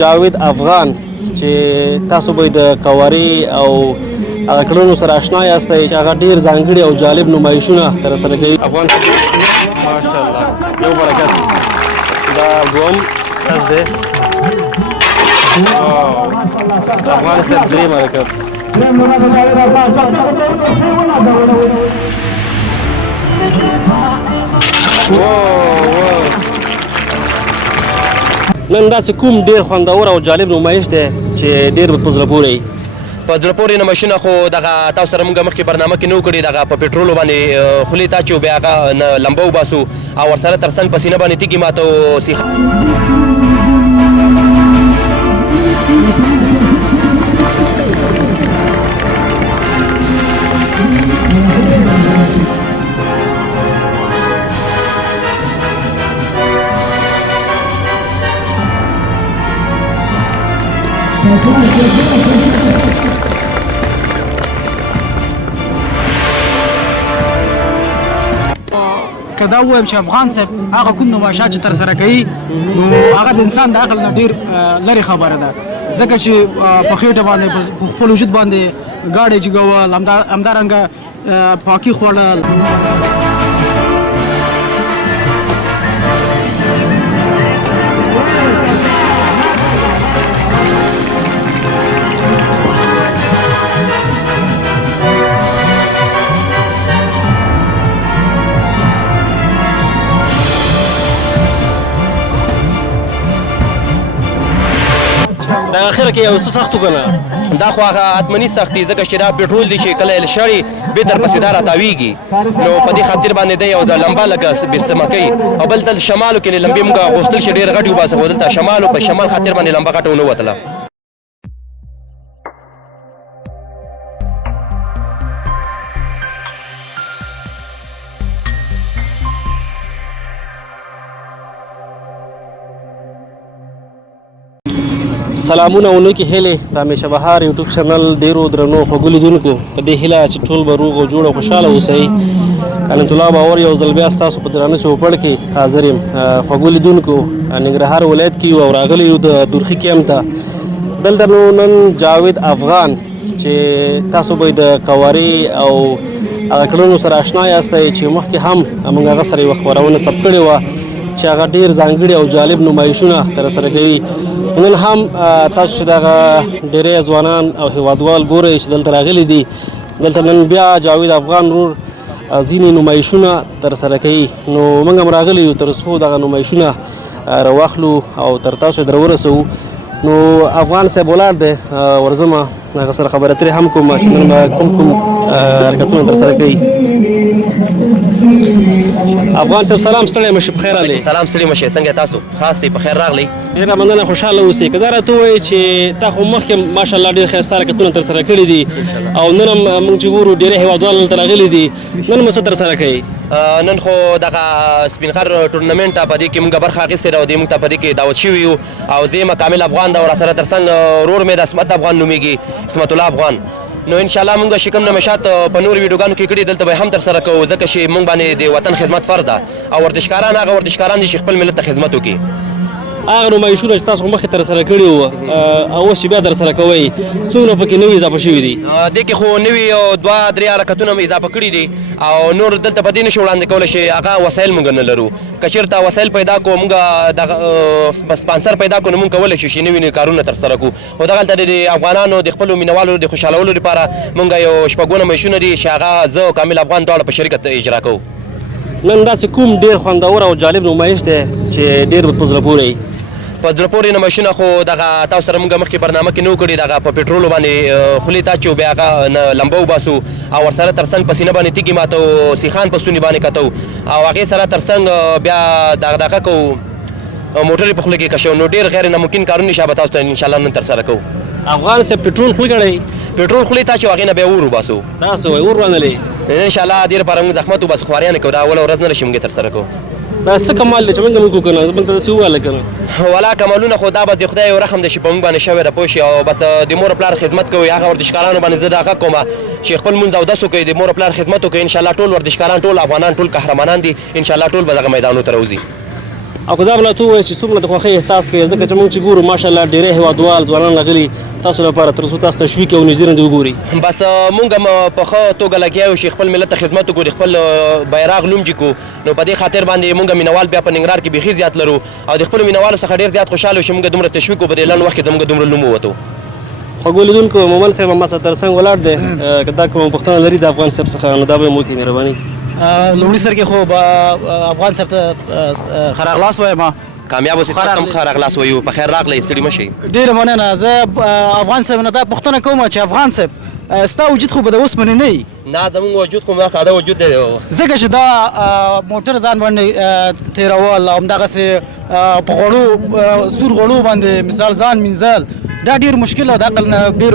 جاوید افغان چې تاسو به د قوارې او هغه کړنو سره اشنا یاستئ چې هغه ډېر ځانګړي او جالب نمایشونه ترسره کوي. افغان ماشاءالله یو برکت دا دوم کس دی. افغان صاحب درېیم حرکت. نن داسې کوم ډېر خوندور او جالب نمایش دی چې ډېر په زړه پورې وي؟ په زړه پورې نمایشونه خو دغه تاسو سره موږ مخکې برنامه کې نه کړي، دغه په پټرولو باندې خولې تاچو بیا هغه لمبه وباسو او ورسره تر څنګ په سینه باندې تیږې ماتو سیخ. که دا ووایم چې افغان صاحب هغه کوم نمایشات چې ترسره کوي نو هغه د انسان د عقل نه ډېر لرې خبره ده، ځکه چې په خېټه باندې په خپل وجود باندې ګاډۍ جګول، همدارنګه پاکي خوړل. د اخره کې یو څه سخت وکنه دا خو هغه حتمني سختي، ځکه چې دا پټرول دی چې کله شړي به تر پسې دا راتاویږي، نو په دې خاطر باندې دی یو د لمبه لکه بستمه کوي. او بل دلته شمالو کې لمبې موږ غوښتل چې ډېر غټې وباسو، خو دلته شمالو په شمال خاطر باندې لمبه غټه ونه وتله. سلامونه اونو کې هیلې د همیشه بهار یوټیوب چینل ډیرو درنو خوږو لیدونکو په دې هیله چې ټول به روغ او جوړ او خوشحاله اوسئ. کلمت الله باور یو ځل بیا ستاسو په درانه چوپړ کې حاضر یم. خوږو لیدونکو ننګرهار ولایت کې یو او راغلی یو د دورخي کیمپ ته. دلته نو نن جاوید افغان چې تاسو به د قوارې او هغه کړنو سره اشنا یاستئ چې مخکې هم موږ هغه سره یوه خپرونه ثبت کړې وه چې هغه ډېر ځانګړي او جالب نمایشونه ترسره کوي. نن هم تاسو چې دغه ډېری ځوانان او هیوادوال ګورئ چې دلته راغلي دي، دلته نن بیا جاوید افغان ورور ځینې نمایشونه ترسره کوي. نو موږ هم راغلي یو تر څو دغه نمایشونه راواخلو او تر تاسو در ورسوو. نو افغان صاحب ولاړ دی، ورځمه هغه سره خبرې اترې هم کوم چې نن به کوم حرکتونه ترسره کوي. افغان صاحب سلام، ستړی مشې، په خیر راغلی. سلام، ستړي مشې، څنګه تاسو؟ خاص دی، په خیر راغلی. ډېره مننه، خوشحاله اوسئ. که دا راته ووایې چې تا خو مخکې ماشاءالله ډېر ښایسته حرکتونه ترسره کړي دي او نن هم موږ چې ګورو ډېری هېوادوال دلته راغلي دي، نن مو څه ترسره کوي؟ نن خو دغه سپین خر ټورنمنټ په دې کې موږ برخه اخیستې ده او موږ ته په دې کې دعوت شوي یو او زه یم کامل افغان ده او راسره تر څنګ ورور مې د عصمت افغان نومېږي، عصمت الله افغان. نو انشاءالله موږ چې کوم نمایشات په نورو ویډیوګانو کې کړي دلته به هم ترسره کوو، ځکه چې موږ باندې د وطن خدمت فرض ده او ورزشکاران هغه ورزشکاران دي چې خپل ملت ته خدمت وکړي. هغه نمایشونه چې تاسو مخکې ترسره کړي وو او اوس چې بیا ترسره کوئ، څومره پکې نوي اضافه شوي دي؟ دې کې خو نوي 2-3 حرکتونه مې اضافه کړي دي او نور دلته په دې نشو وړاندې کولی چې هغه وسایل موږ نه لرو. که چېرته وسایل پیدا کړو، موږ دغه سپانسر پیدا کړو، نو موږ کولی شو چې نوي نوي کارونه ترسره کړو. خو دغلته د افغانانو د خپلو مینهوالو د خوشحالولو لپاره موږ یو شپږ نمایشونه دي چې هغه زه او کامل افغان دواړه په شریکت اجرا کوو. نن داسې کوم ډېر خوندور او جالب نمایش دی چې ډېر په زړه پورې وي؟ په زړه پورې نمایشونه خو دغه تاسو سره موږ مخکې برنامه کې نه کړي، دغه په پټرولو باندې خولې تاچو بیا هغه لمبه وباسو او ورسره تر څنګ په سینه باندې تیږې ماتو، سیخان په ستوني باندې کتو او هغې سره تر څنګ بیا دغه کوو، موټرې په خوله کې کشو. نو ډېر غیر ناممکن کارونه شابه تاسو ته انشاءالله نن ترسره کوو. افغان صاحب پټرول خولې کړی؟ پټرول خولې تاچو هغې نه بیا اور وباسو. داسې وایي اور وانهلې؟ انشاءالله دې لپاره موږ زحمت وباسو، خواریا نه کوو، دا اوله ورځ نه راشي موږ ترسره کوو. دا څه کمال دی چې موږ موږ وکړو، موږ ته داسې ووایله که نه؟ ولا کمالونه خو دا به د خدای یو رحم دی چې په موږ باندې شوی ده، پوه شي. او بس د مور پلار خدمت کوئ، هغه ورزشکارانو باندې زه د هغه کومه چې خپل لمونځ اودس وکړئ، د مور پلار خدمت وکړئ. انشاءالله ټول ورزشکاران، ټول افغانان، ټول قهرمانان دي، انشاءالله ټول به دغه میدانونو ته راوځي. او که دا بل ته وایي چې څومره د خوښۍ احساس کوي ځکه چې موږ چې ګورو ماشاءالله ډېری هیوادوال ځوانان راغلي تاسو لپاره تر څو تاسو تشویق او نظر دې وګوري بس مونږ هم په ښه توګه لګیا یو چې خپل ملت ته خدمت وکړو خپل بیرغ لومجي کو نو په دې خاطر باندې مونږ مینوال بیا په ننګرهار کې بیخي زیات لرو او د خپل مینوالو څخه ډېر زیات خوشحاله چې مونږ دومره تشویق وکړو په دې لنډ وخت کې زموږ دومره نوم ووتو خوږو لیدونکو مومن صاحب ما سره تر څنګ ولاړ دی که دا کومه پوښتنه لري د افغان صاحب څخه نو دا به مو وکړي مهرباني لومړي سر کې خو افغان صاحب ته ښه راغلاست وایم کامیاب اوسئ تاسو هم ښه راغلاست وایو په خیر راغلی ستړي مه شئ ډېره مننه زه افغان صاحب نه دا پوښتنه کوم چې افغان صاحب ستا وجود خو به د اوسپنې نه وي نه زموږ وجود خو ساده وجود دی ځکه چې دا موټر ځان باندې تېرول او همدغسې په غوړو سور غوړو باندې مثال ځان مینځل دا ډېر مشکل او د عقل نه ډېر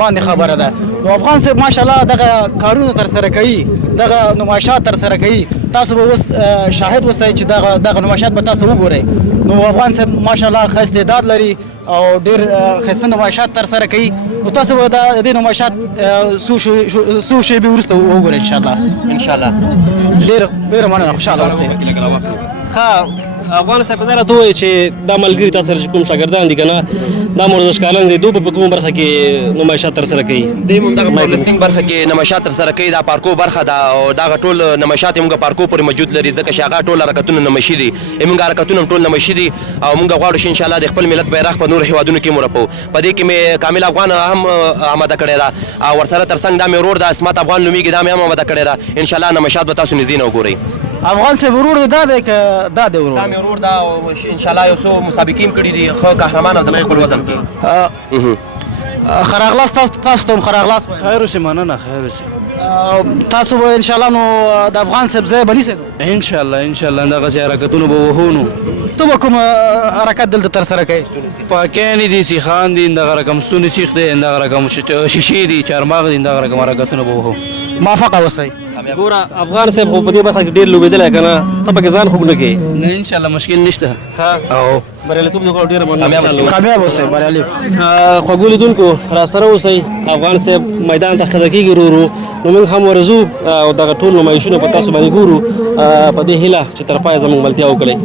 باندې خبره ده نو افغان صاحب ماشاءالله دغه کارونه ترسره کوي دغه نمایشات ترسره کوي تاسو به اوس شاهد اوسئ چې دغه نمایشات به تاسو وګورئ نو افغان صاحب ماشاءالله ښه استعداد لري او ډېر ښایسته نمایشات ترسره کوي نو تاسو به د دې نمایشات څو شیبې وروسته وګورئ انشاءالله انشاءالله ډېره مننه خوشحاله اوسئ ښه افغان صاحب دا راته ووایي چې دا ملګري تاسو سره چې کوم شاګردان دي که نه دا ورزشکاران دي دوی په کومه برخه کې نمایشات ترسره کوي دوی هم دغه پاورلفټینګ برخه کې نمایشات ترسره کوي دا پارکو برخه ده او دغه ټول نمایشات موږ پارکو پورې موجود لري ځکه چې هغه ټول حرکتونه نمایشي دي موږ حرکتونه هم ټول نمایشي دي او موږ غواړو چې انشاءالله د خپل ملت بیرغ په نورو هیوادونو کې مو رپو په دې کې مې کامل افغان هم آماده کړې ده او ورسره تر څنګ دا مې ورور ده اسمت افغان نومیږي دا مې هم آماده کړې ده انشاءالله نمایشات به تاسو نږدې نه وګورئ افغان صاحب ورور دی دا دی که دا دی ورور دا مې ورور ده او انشاءالله یو څو مسابقې کړي دي ښه قهرمان او د خپل وطن کې ښه راغلاست تاسو ته هم ښه راغلاست خیر اوسې مننه خیر اوسې تاسو به انشاءالله نو د افغان صاحب ځای به نیسئ انشاءالله دغسې حرکتونه به وهو نو ته به کوم حرکت دلته ترسره کوې پاکیانې دي سیخان دي دغه رقم ستونې سیخ دی دغه رقم شیشې دي چارماغ دي دغه رقم حرکتونه به وهو موافقه اوسئ ګوره افغان صاحب خو په دې برخه کې ډېر لوبېدلی که نه ته پکې ځان خوب نه کوې نه انشاءالله مشکل نشته او بریالیتوب دې غواړو ډېره مننه کامیاب اوسئ بریالي خوږو لیدونکو راسره اوسئ افغان صاحب میدان ته ښکته کېږي ورو نو موږ هم ورځو او دغه ټول نمایشونه په تاسو باندې ګورو په دې هیله چې تر پایه زموږ ملتیا وکړئ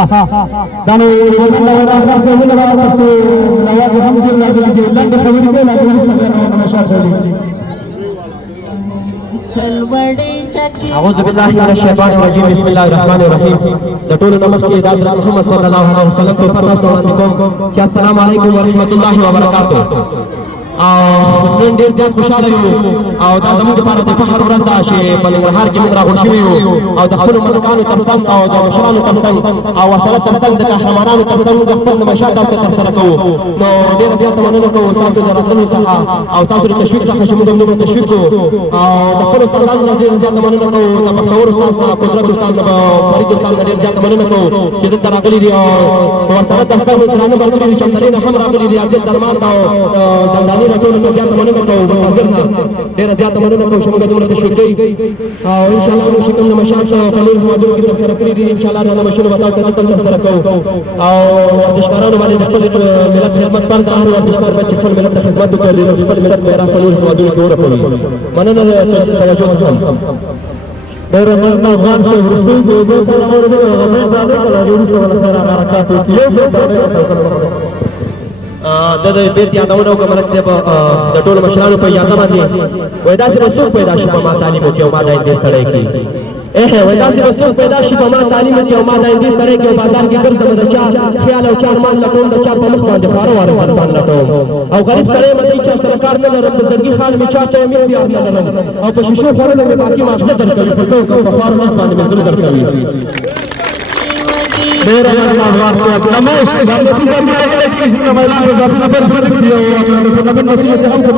دانو والله لا راس ولا راس نواب محمد الله لند خبري كلا كل سبحانه أعوذ بالله من الشيطان الرجيم بسم الله الرحمن الرحيم لطول نمس کی ذات محمد صلی اللہ علیہ وسلم کو فرمان سوان کہ السلام علیکم ورحمۃ اللہ وبرکاتہ نن ډیر زیات خوشاله یو او دا زموږ لپاره د فخر ورځ ده چې په ننګرهار کې موږ راغونډ شوي یو او د خپلو ملکانو ترڅنګ او د مشرانو ترڅنګ او ورسره ترڅنګ د قهرمانانو ترڅنګ موږ خپل نمایشات دلته ترسره کوو نو ډېره زیاته مننه کوو تاسو د راتللو څخه او تاسو د تشویق څخه چې موږ هم تشویق کوو او د خپلو استادانو نه ډېره زیاته مننه کوو د بختور استاد نه قدرت استاد نه فرید استاد نه ډېره زیاته مننه کوو چې دلته راغلي دي او ورسره ترڅنګ مشرانو ملګري دي چمتلې نه هم راغلي دي عبد درمان او زنداني ټول زیاته مننه کوو بازارنا ډېره زیاته مننه کوو چې موږ دومره تشویق کوي او ان شاء الله موږ چې کوم نمایشات په نورو هېوادونو کې ترسره کړي دي ان شاء الله دا نمایشونه به تاسو ته دلته ترسره کوو او ورزشکارانو باندې د خپل ملت خدمت فرض ده هر ورزشکار باید چې خپل ملت ته خدمت وکړي نو خپل ملت بیرغ په نورو هېوادونو کې ورپوي مننه توجه وکړم ډېره مننه افغان صاحب وروستۍ د اوبو سره غمې ډالۍ کړه وروسته ولا خیر حرکات وکړي یو بل ډالۍ د بیت یادونه وکړه ملک صاحب د ټولو مشرانو په یاد باندې وایي داسې به څوک پیدا شي په ما تعلیم وکړي او ما د دې سړی کړي وایي داسې به څوک پیدا شي په ما تعلیم وکړي او ما د دې سړی کړي او بازار کې ګرځم د چا خیال او چا ارمان لټوم د چا په مخ باندې خواره واره ارمان لټوم او غریب سړی یم دی چا سره کار نه لرم د زړګي خال مې چا ته مې اختیار نه لرم او په شیشو خوړلو مې باقي ماغزه درکوي په څوک په خوار مخ باندې مې زړه درکوي ډېره مننه افغان صاحب نمایش د د میدان په ذاتي نمبر فرق دی او ټورنمنټ مسؤل چې هم کوم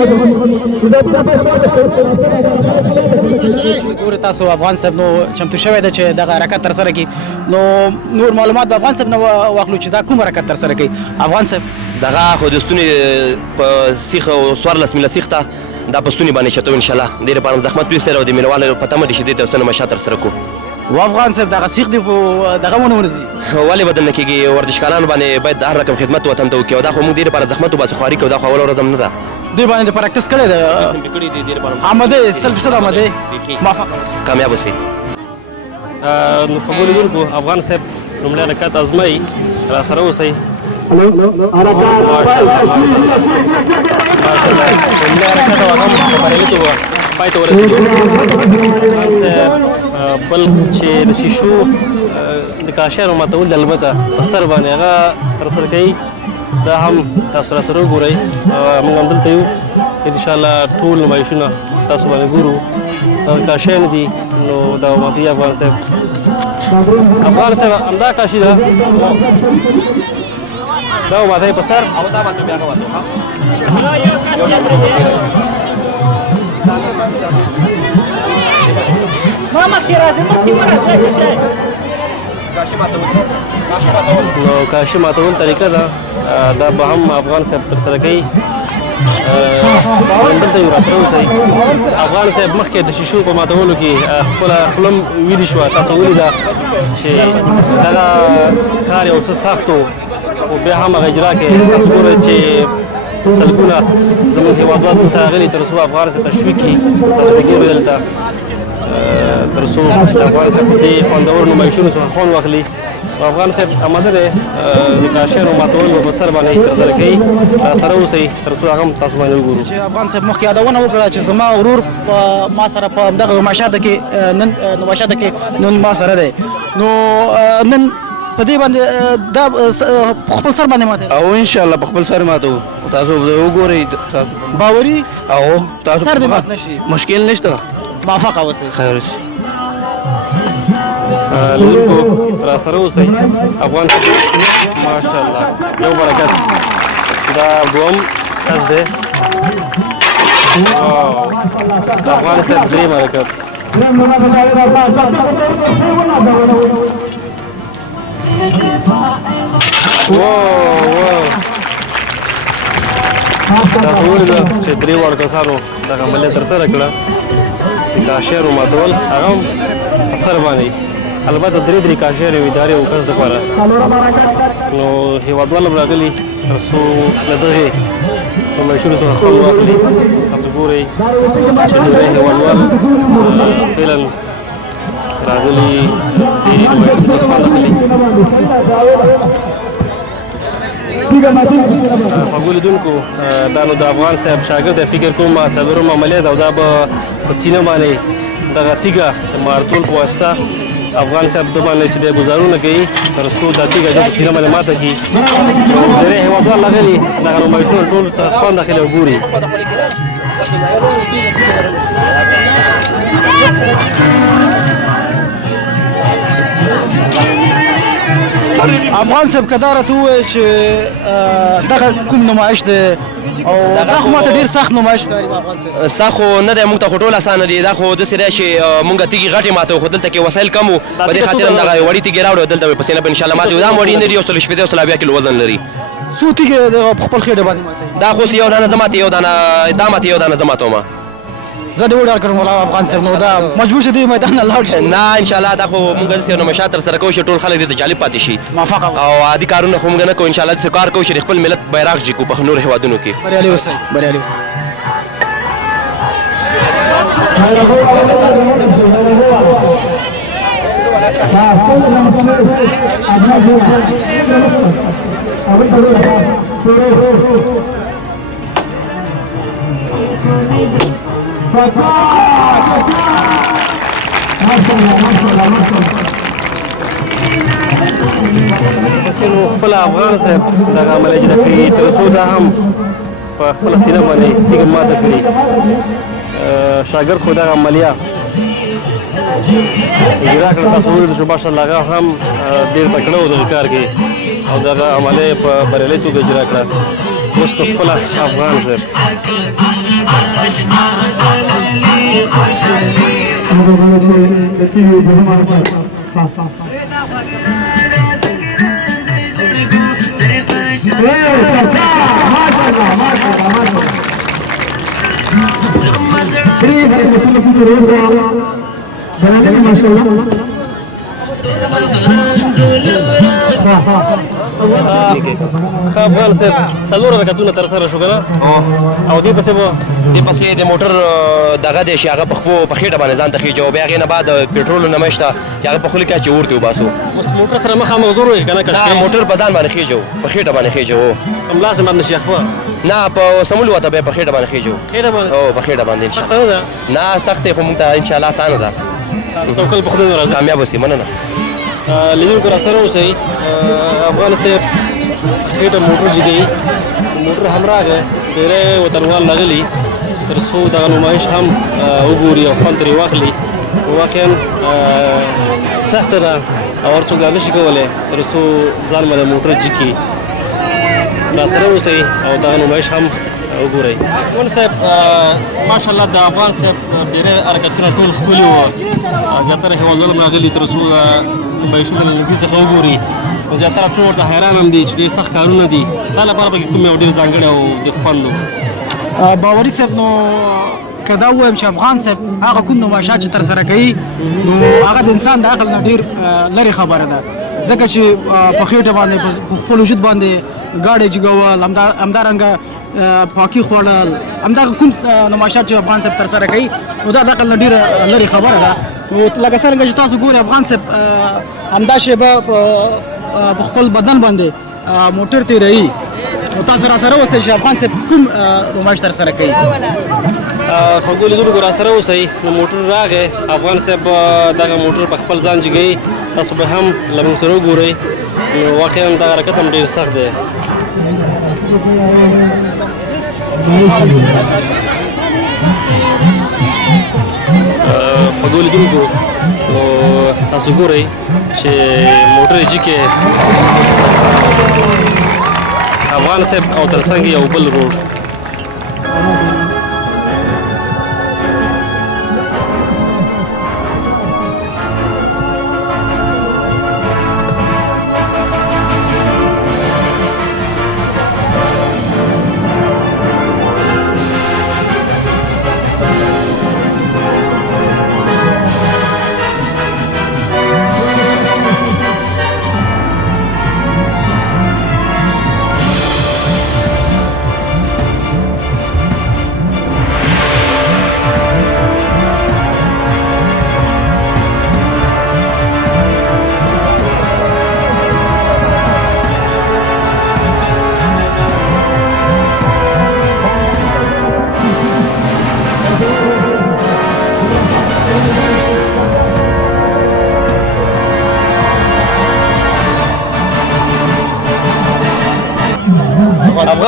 ذاتي نمبر ګوره تاسو افغان صاحب نو چمتو شوی دی چې دغه حرکت ترسره کړي نو نور معلومات به افغان صاحب نه واخلو چې دا کوم حرکت ترسره کوي افغان صاحب دغه خو د ستوني په سیخ او 14 میله سیخ ته دا په ستوني باندې چتو ان شاء الله دې لپاره زحمت ویستل او د مینوالو په تمه دي چې دې ته څه نمایشات ترسره کوو و افغان صاحب دغه سیخ دی په دغه ونه ونځي ولې بدل نه کېږي ورزشکارانو باندې باید د هر رقم خدمت وطن ته وکړي او دا خو موږ دې لپاره زحمت وباسو خواري کوو دا خو اوله ورځ هم نه ده دوی باندې پریکټس کړی دی آماده سل فیصد آماده موافق کامیاب اوسئ نو خبرو لیدونکو افغان صاحب لومړی حرکت ازمایي راسره اوسئ لومړی حرکت او هغه هم بریالیتوب پای ته ورسېدو افغان صاحب بل چې د شیشو د کاشیانو ماتول البته په سر باندې هغه ترسره کوي دا هم تاسو راسره وګورئ موږ هم دلته یو انشاءالله ټول نمایشونه تاسو باندې ګورو دا کاشیان دي نو دا ماتي افغان صاحب همدا کاشي ده دا ماته په سر او دا باندې بیا نو کاشي ماتول طریقه ده دا به هم افغان صاحب ترسره کوي دلته یو راسره اوسئ افغان صاحب مخکې د شیشو په ماتولو کې خپله خوله هم ویلې شوه تاسو ولیده چې دغه کار یو څه سخت و خو بیا هم هغه اجرا کې تاسو ګورئ چې سلګونه زموږ هېوادوال دلته راغلي تر څو افغان صاحب تشویق کړي تاسو پکې ګورئ دلته تر څو افغان صاحب دې خوندور نمایشونو څخه خوند واخلي افغان صاحب آماده دی د کاشیانو ماتول په سر باندې ترسره کوي راسره اوسئ تر څو هغه هم تاسو باندې وګورو چې افغان صاحب مخکې یادونه وکړه چې زما ورور ما سره په همدغه نمایشاتو کې نن ما سره دی نو نن په دې باندې دا په خپل سر باندې ماته او ان شاء الله په خپل سر ماتو تاسو وګورئ تاسو باوري او تاسو سر دې مات نشي مشکل نشته موافق اوسئ خیر شي لیدونکو راسره اوسئ افغان صاحب ماشاءالله یو برکت دا دوم کس دی افغان صاحب دریم حرکت تاسو ولیدل چې درې واړو کسانو دغه عملیه ترسره کړه د کاشیانو ماتول هغه هم په سر باندې البته درې کاشیانې وي د هر یو کس دپاره نو هېوادوال هم راغلي تر څو له دغې نمایشونو څخه خوند واخلي تاسو ګورئ چې ډېری هېوادوال فعلا راغلي دي فقول دونکو دا نو د افغان صاحب شاګرد فکر کوم څلورم عملیات او دا په سینه باندې دغه تیګه مارتول په واسطه افغان صاحب د باندې چې د گزارونه کوي تر څو د تیګه د سینه باندې ماته کی ډېر هیوادوال لګلي دغه نمایشونه ټول څه خوند اخلي او ګوري افغان صاحب کدارت وای چې دغه کوم نمایش دی او دا خو ماته ډیر سخت نمایش کوي افغان صاحب ساخو نه د موږ ته ټول اسانه دي دا خو د سره شي موږ تیږي غټي ماته خو دلته کې وسایل کم وو په دې خاطر هم دا وړي تیږي راوړو دلته په سینه ان شاء الله ماته دا وړي نه دي او 30 کیلو وزن لري سو تیږي د خپل خېډه باندې ماته دا خو یو دانه زماته یو دانه دامته یو دانه زماته ما زه دې وډار کړم ولا افغان صاحب نو دا مجبور شه دې میدان نه لاړ شي نه ان شاء الله دا خو موږ سره نو مشاتر سره کوو ټول خلک دې جالب پاتې شي موافقه او عادي کارونه خو موږ نه کوو ان شاء الله چې کار کوو چې خپل ملت بیرغ جګو په نور هوادونو کې بریالي اوسئ بریالي اوسئ پس نو خپل افغان صاحب دغه عمل اجرا کوي تر څو دا هم په خپل سینه باندې تیګه ماته کړي شاګرد خو دغه عملیه اجرا کړ تاسو ویل شو ماشاءالله هغه هم ډېر تکړه و دغه کار کې او دغه عملیه په بریالۍ توګه اجرا کړه اوس نو خپل افغان صاحب افغان صاحب څلور رکعتونه تر سره شو کنه او دې پسې وو دې پسې د موټر دغه د شي هغه په خېټه باندې ځان ته خېجو بیا غینه بعد پېټرول نه مشته هغه په خله کې چې ورته وباسو اوس موټر سره مخامخ زور وي کنه کښ موټر په ځان باندې خېجو په خېټه باندې خېجو هم لازم باندې شي خپل نه په سمول وته به په خېټه باندې خېجو خېټه باندې او په خېټه باندې ان شاء الله نه سخت خو موږ ته ان شاء الله آسان ده توکل په خدای راځي کامیاب اوسې مننه لیدونکو را سره اوسئ افغان صاحب خېټه موټر جګوي موټر هم راغی ډېری وطنوال راغلي تر څو دغه نمایش هم وګوري او خوند ترې واخلي واقعا سخته ده او هر څوک دا نشي کولی تر څو ځان باندې موټر جګ کړي را سره اوسئ او دغه نمایش هم وګورئ افغان صاحب ماشاءالله د افغان صاحب ډېری حرکتونه ټول ښکلي وو زیاتره هېوادوال هم راغلي تر څو نمایشونه له نږدې څخه وګوري نو زیاتره ټول ورته حیران هم دي چې ډېر سخت کارونه دي دا لپاره پکې کوم یو ډېر ځانګړی او د خوند و باوري صاحب نو که دا ووایم چې افغان صاحب هغه کوم نمایشات چې ترسره کوي نو هغه د انسان د عقل نه ډېر لرې خبره ده ځکه چې په خېټه باندې په خپل وجود باندې ګاډۍ جګول همدارنګه پاکي خوړل همدغه کوم نمایشات چې افغان صاحب ترسره کوي نو دا د عقل نه ډېره لرې خبره ده نو لکه څرنګه چې تاسو ګورئ افغان صاحب همدا شیبه په خپل بدن باندې موټر تېروي نو تاسو را سره اوسئ چې افغان صاحب کوم نمایش ترسره کوي خو لیدونکو را سره اوسئ نو موټر راغی افغان صاحب دغه موټر په خپل ځان جګوي تاسو به هم له موږ سره وګورئ نو واقعا دغه حرکت هم ډېر سخت دی خوږو لیدونکو نو تاسو ګورئ چې موټر یې جګ افغان صاحب او ترڅنګ یو بل روډ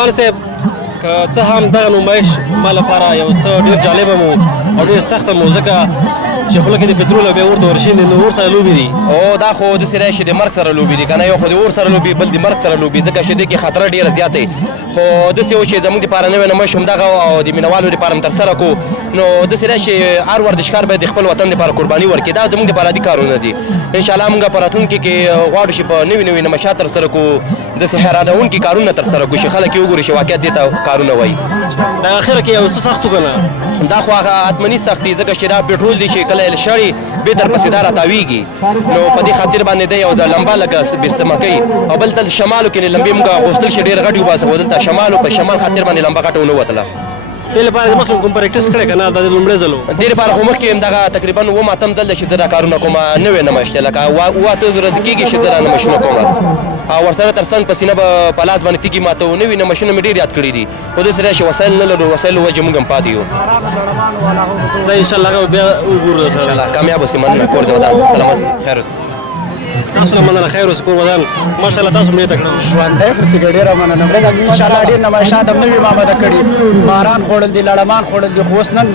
افغان صاحب که څه هم دغه نمایش ما لپاره یو څه ډېر جالبه مو او ډېر سخته مو ځکه چې خوله کې د پټرول بیا ورته ورشین دي نو ور سره لوبې دي او دا خو داسې راشي د مرګ سره لوبې دي که نه یو خو د اور سره لوبې بل د مرګ سره لوبې ځکه چې دې کې خطره ډېره زیاته وي خو داسې و چې زموږ دپاره نوی نمایش همدغه او د مینهوالو دپاره هم ترسره کړو نو داسې راشي هر ورزشکار باید د خپل وطن دپاره قرباني ورکړي دا زموږ دپاره عادي کارونه دي انشاءالله موږ په راتلونکي کې غواړو چې په نوي نوي نمایشات ترسره کړو داسې حیرانوونکي کارونه ترسره کړو چې خلک یې وګوري چې واقعیت دې ته کارونه وایي د اخره کې یو څه سخت وکنه دا خو هغه حتمني سخت دي ځکه چې دا پټرول دی چې کله یې شړي بې در پسې دا راتاویږي نو په دې خاطر باندې دی یو د لمبه لکه بېستمه کوي او بل دلته شمالو کې لمبې موږ غوښتل چې ډېر غټ وباسو خو دلته شمالو په شمال خاطر باندې لمبه غټه ونه وتله دې لپاره د مخکې کوم پریکټس کړی که نه دا د لومړی ځل و دې لپاره خو مخکې همدغه تقریبا اووم اتم ځل دی چې زه دا کارونه کوم نوې نمایش دی لکه اووه اته ورځې کېږي چې زه دا نمایشونه کوم او ورسره تر څنګ په سینه به په لاس باندې تیږې ماته و نوي نمایشونه مې ډېر یاد کړي دي خو داسې راشي وسایل نه لرو وسایلو وجې موږ هم پاتې یو زه انشاءالله هغه بیا وګورو سره انشاءالله کامیاب اوسې مننه کور دې ودان سلامت خیر اوسې تاسو نه مننه خیر اوسې کور ودان ماشاءالله تاسو مې ته کړو ژوندی اوسې که ډېره مننه برګه انشاءالله ډېر نمایشات هم نوي ما مده کړي باران خوړل دي لړمان خوړل دي خو اوس نن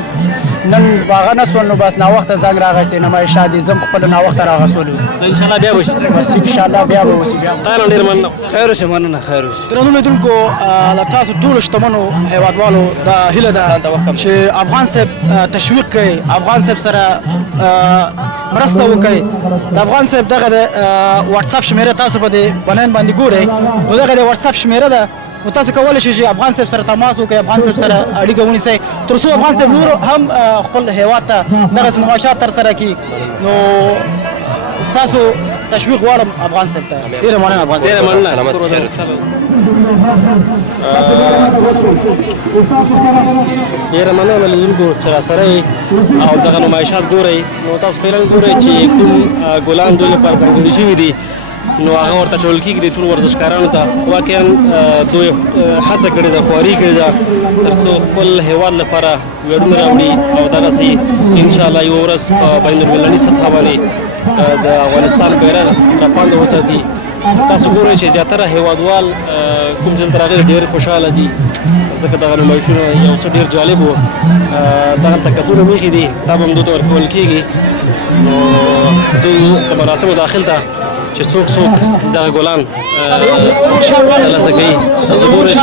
هغه نه سول نو بس ناوخته زنګ راغی نمایشات دي زم خپل ناوخته راغسولو انشاءالله بیا به شي بس انشاءالله بیا به وسي بیا تا نه ډېر مننه خیر اوسې مننه خیر اوسې درنو لیدونکو له تاسو ټولو شتمنو هیوادوالو دا هیله ده چې افغان صاحب تشویق کوي افغان صاحب سره مرسته وکړي د افغان صاحب دغه د واتساپ شمیره تاسو په دې بنین باندې ګورئ نو دغه د واتساپ شمیره ده نو تاسو کولی شئ چې افغان صاحب سره تماس وکړئ افغان صاحب سره اړیکه ونیسئ تر څو افغان صاحب نور هم خپل هیواد ته دغسې نمایشات ترسره کړي نو ستاسو تشویق غواړم افغان صاحب ته ډېره مننه افغان ډېره مننه ډېره مننه لیدونکو چې راسره یې او دغه نمایشات ګورئ نو تاسو فعلا ګورئ چې کوم ګلان دوی لپاره ځانګړي شوي دي نو هغه ورته چول کېږي د ټولو ورزشکارانو ته واقعا دوی هڅه کړې ده خواري کړې ده تر څو خپل هیواد لپاره ویاړونه راوړي او دغسې انشاءالله یوه ورځ په بین المللي سطحه باندې د افغانستان بیرغ راپانده وساتي تاسو ګورئ چې زیاتره هیوادوال کوم ځل ته راغلي ډېر خوشحاله دي ځکه دغه نمایشونه یو څه ډېر جالب و دغلته کپونه میښې دي دا به هم دوی ته ورکول کېږي نو زه د مراسمو داخل ته چې څوک دغه ګلان ترلاسه کوي تاسو ګورئ چې